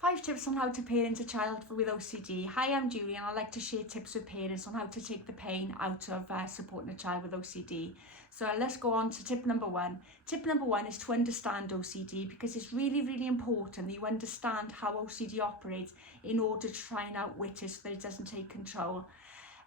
5 tips on how to parent a child with OCD. Hi, I'm Julie and I'd like to share tips with parents on how to take the pain out of supporting a child with OCD. So let's go on to tip number 1. Tip number 1 is to understand OCD, because it's really important that you understand how OCD operates in order to try and outwit it so that it doesn't take control.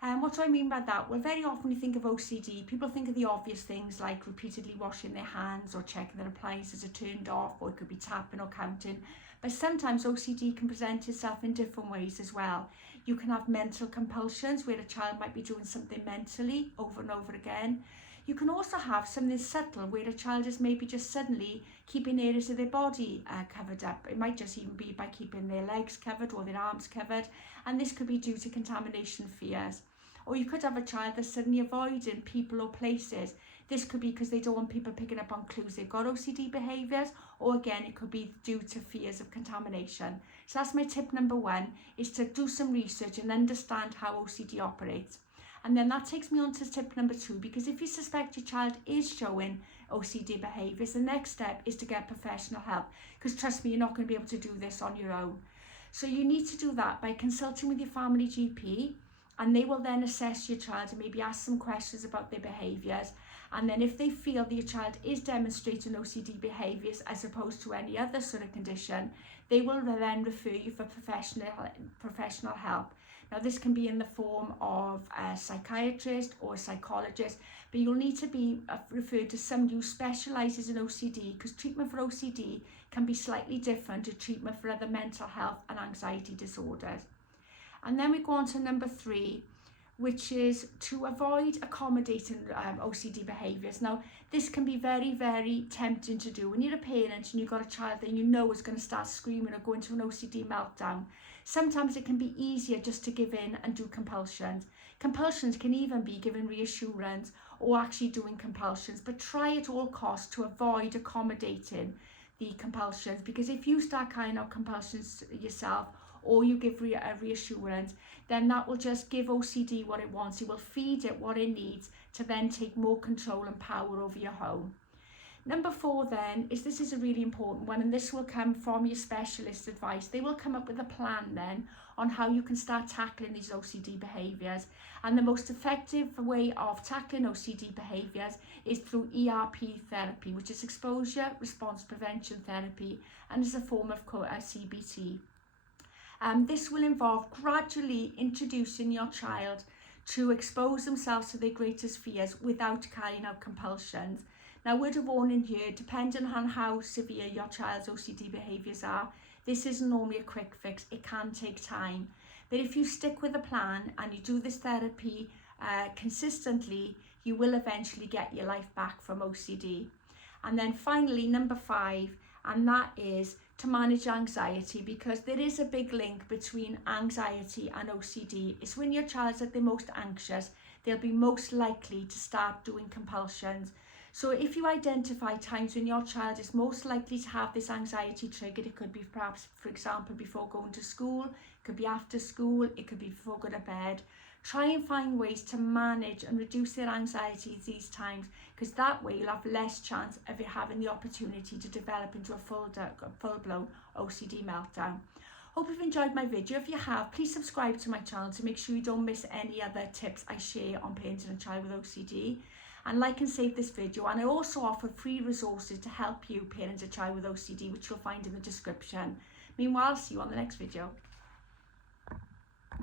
What do I mean by that? Well, very often when you think of OCD, people think of the obvious things like repeatedly washing their hands or checking their appliances are turned off, or it could be tapping or counting. But sometimes OCD can present itself in different ways as well. You can have mental compulsions where a child might be doing something mentally over and over again. You can also have something subtle where a child is maybe just suddenly keeping areas of their body covered up. It might just even be by keeping their legs covered or their arms covered, and this could be due to contamination fears. Or you could have a child that's suddenly avoiding people or places. This could be because they don't want people picking up on clues they've got OCD behaviours, or again it could be due to fears of contamination. So that's my tip number 1, is to do some research and understand how OCD operates. And then that takes me on to tip number 2, because if you suspect your child is showing OCD behaviours, the next step is to get professional help, because trust me, you're not going to be able to do this on your own. So you need to do that by consulting with your family GP, and they will then assess your child and maybe ask some questions about their behaviours. And then if they feel that your child is demonstrating OCD behaviours as opposed to any other sort of condition, they will then refer you for professional help. Now this can be in the form of a psychiatrist or a psychologist, but you'll need to be referred to somebody who specialises in OCD, because treatment for OCD can be slightly different to treatment for other mental health and anxiety disorders. And then we go on to number 3, which is to avoid accommodating OCD behaviours. Now, this can be very tempting to do when you're a parent and you've got a child that you know is going to start screaming or go into an OCD meltdown. Sometimes it can be easier just to give in and do compulsions. Compulsions can even be giving reassurance or actually doing compulsions, but try at all costs to avoid accommodating the compulsions, because if you start carrying out compulsions yourself, or you give reassurance, then that will just give OCD what it wants. It will feed it what it needs to then take more control and power over your home. Number 4 then is, this is a really important one, and this will come from your specialist advice. They will come up with a plan then on how you can start tackling these OCD behaviours. And the most effective way of tackling OCD behaviours is through ERP therapy, which is exposure response prevention therapy, and is a form of CBT. This will involve gradually introducing your child to expose themselves to their greatest fears without carrying out compulsions. Now, word of warning here, depending on how severe your child's OCD behaviours are, this isn't normally a quick fix. It can take time. But if you stick with the plan and you do this therapy consistently, you will eventually get your life back from OCD. And then finally, number 5, and that is to manage anxiety, because there is a big link between anxiety and OCD. It's when your child's at their most anxious, they'll be most likely to start doing compulsions. So if you identify times when your child is most likely to have this anxiety triggered, it could be perhaps, for example, before going to school, it could be after school, it could be before going to bed. Try and find ways to manage and reduce their anxiety at these times, because that way you'll have less chance of it having the opportunity to develop into a full-blown OCD meltdown. Hope you've enjoyed my video. If you have, please subscribe to my channel to make sure you don't miss any other tips I share on parenting a child with OCD. And like and save this video, and I also offer free resources to help you parent a child with OCD, which you'll find in the description. Meanwhile, I'll see you on the next video.